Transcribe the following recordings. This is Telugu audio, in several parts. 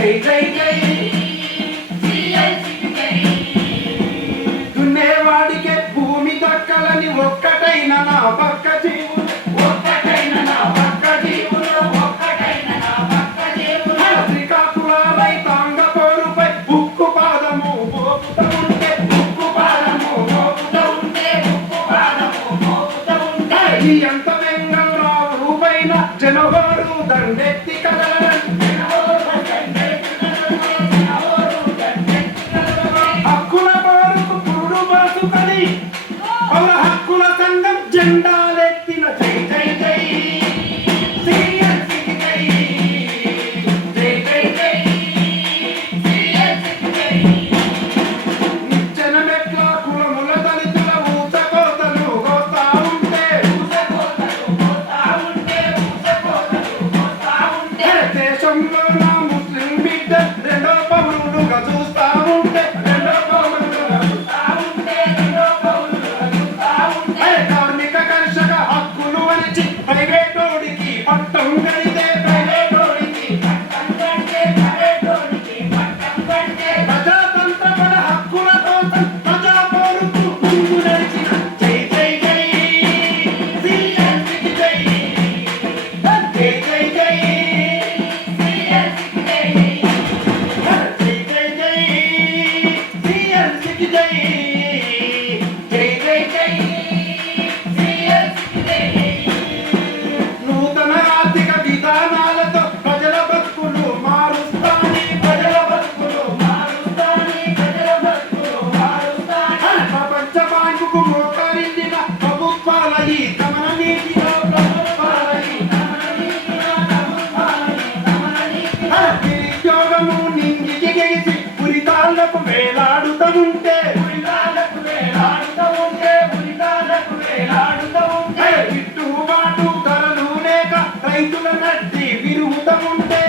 జై జై జై దున్నేవాడికే భూమి దక్కలని ఒక్కటైన నా పక్క జీవులు శ్రీకాకుళ రైతాంగ పోరుపై ఉక్కు పాదము మోపుతూ ఉంటే ఈ ఎంత వెంగళరావు పైన జనవారు దండెత్తి హక్కుల పోరుకు పురుడు బతుకని పౌర హక్కుల సంఘం జెండాలెత్తిన జై జై జై నూతన ఆర్థిక విధానాలతో ప్రజల బతుకులు మారుస్తాని ప్రపంచ బ్యాంకుకు మోకరించిన ప్రభుత్వాల ఈ గమన నీతిలో నిరుద్యోగము నింగికి గెలిచి ఉరితాళ్లకు వేలాడుతూ ఉంటే గిట్టుబాటు ధరలు లేక రైతుల నడ్డి విరుగుతూ ఉంటే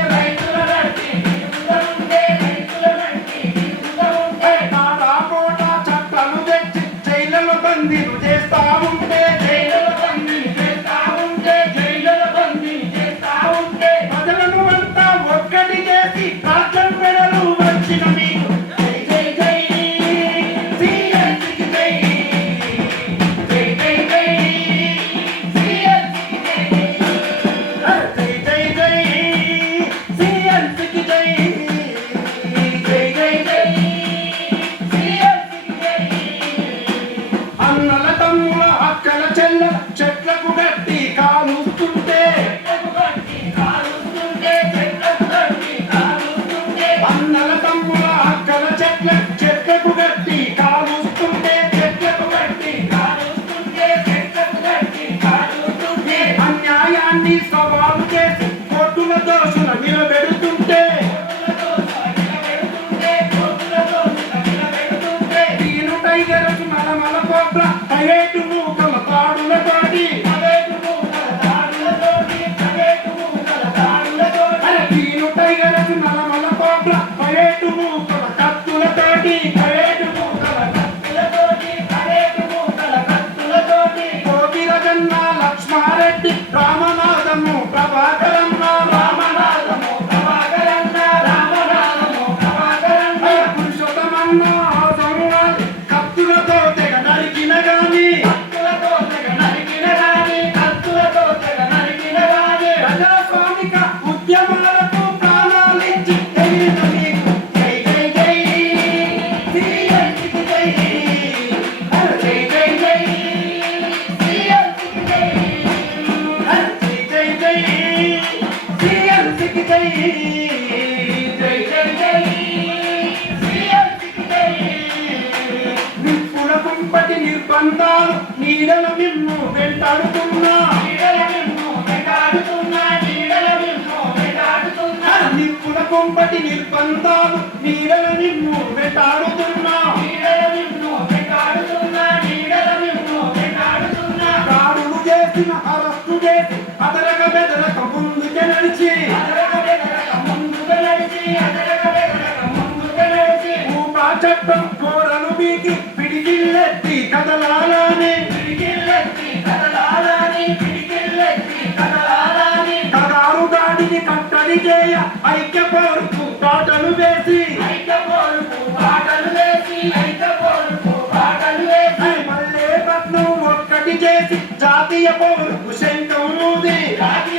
నారాకోట చట్టాలు తెచ్చి జైళ్ళలో బందీలు చేస్తా ఉంటే ప్రజలను అంతా ఒక్కటి చేసి రాజ్యం పెడలు వచ్చిన మీకు అన్నల తమ్ముల అక్కల చెల్ల చెట్లకు గట్టి కాలుస్తుంటే అన్నల తమ్ముల అక్కల చెట్లకు గట్టి కాలుస్తుంటే అన్యాయాన్ని సవాలు చేసి కోర్టుల దోషుల నిలబెడుతుంటే దీను టైగర్స్ మలమల కోట్ల ప్రైవేటు మూకల తాడులతోటి దీను టైగర్స్ మలమల కోట్ల ప్రైవేటు మూకల కత్తులతోటి కోటి రజన్న లక్ష్మారెడ్డి రామనాథము ప్రభాకరన్న పురుషోత్తమన్న సోమవారి కత్తులతో తెగ నరికిన గాని ప్రజాస్వామిక ఉద్యమాలకు ప్రాణాలిచ్చి తెగిన మీకు జై జై జై సీఎంకి జై జై జై జై సీఎంకి జై జై జై జై నిప్పుల కుంపటి నిర్బంధాలు నీడల మిమ్ము వెంటాడుతున్నా నిప్పుల కుంపటి నిర్బంధాలు నీడల మిమ్ము వెంటాడుతున్నా కారులు చేసిన అరెస్టు చేసి అదరక బెదరక ముందుకే నడిచి ఊపా చట్టం కోరలు బీకి పిడికిల్లెత్తి కదలాలని కదారు దాడిని కట్టడి చేయ ఐక్య పౌరుకు రాజు